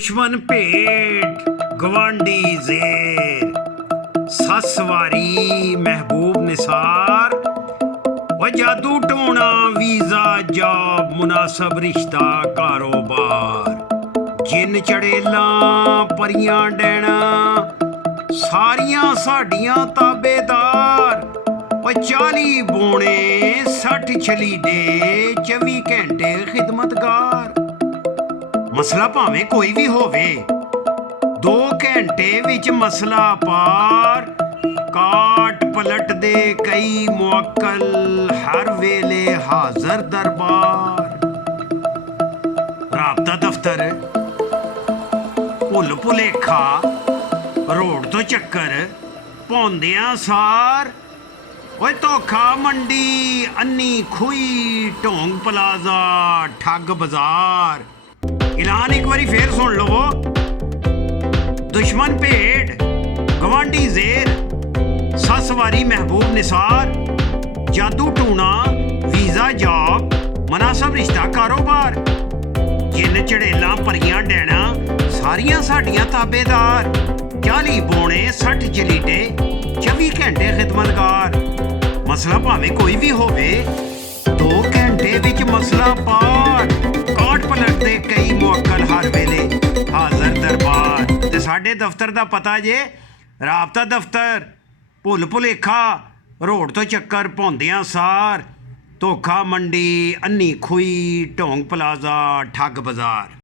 दुश्मन भेंट गवांडी जेर ससवारी महबूब निसार व जादू टोना वीजा जॉब मुनासब रिश्ता कारोबार जिन चड़ेला परियां डैना सारियां साडियां ताबेदार व 40 बोने 60 छलीडे 24 घंटे खिदमतगार। मसला भावें कोई भी होवे 2 घंटे विच मसला पार काट पलट दे कई मुअक्कल हर वेले हाजर दरबार। राबता दफ्तर भुल भुलेखा रोड तो चक्कर पौंदियां सार ओए धोखा मंडी अन्नी खुई ढोंग प्लाजा ठग बाजार। ऐलान एक बारी फिर सुन लो। दुश्मन भेंट गवांडी जेर ससवारी महबूब निसार जादू टूना वीजा जॉब मुनासब रिश्ता कारोबार जिन चड़ेला परियां डैना सारियां साडियां ताबेदार 40 बोने 60 जलीटे 24 घंटे खिदमतगार। मसला भावें कोई भी होवे 2 घंटे विच मसला पार काट पलट दे कई मुअक्कल हर वेले हाजर दरबार। ते साडे दफ्तर दा पता जे राबता दफ्तर भुल भुलेखा रोड तो चक्कर पौंदियां सार धोखा मंडी अन्नी खुई ढोंग प्लाजा ठग बाजार।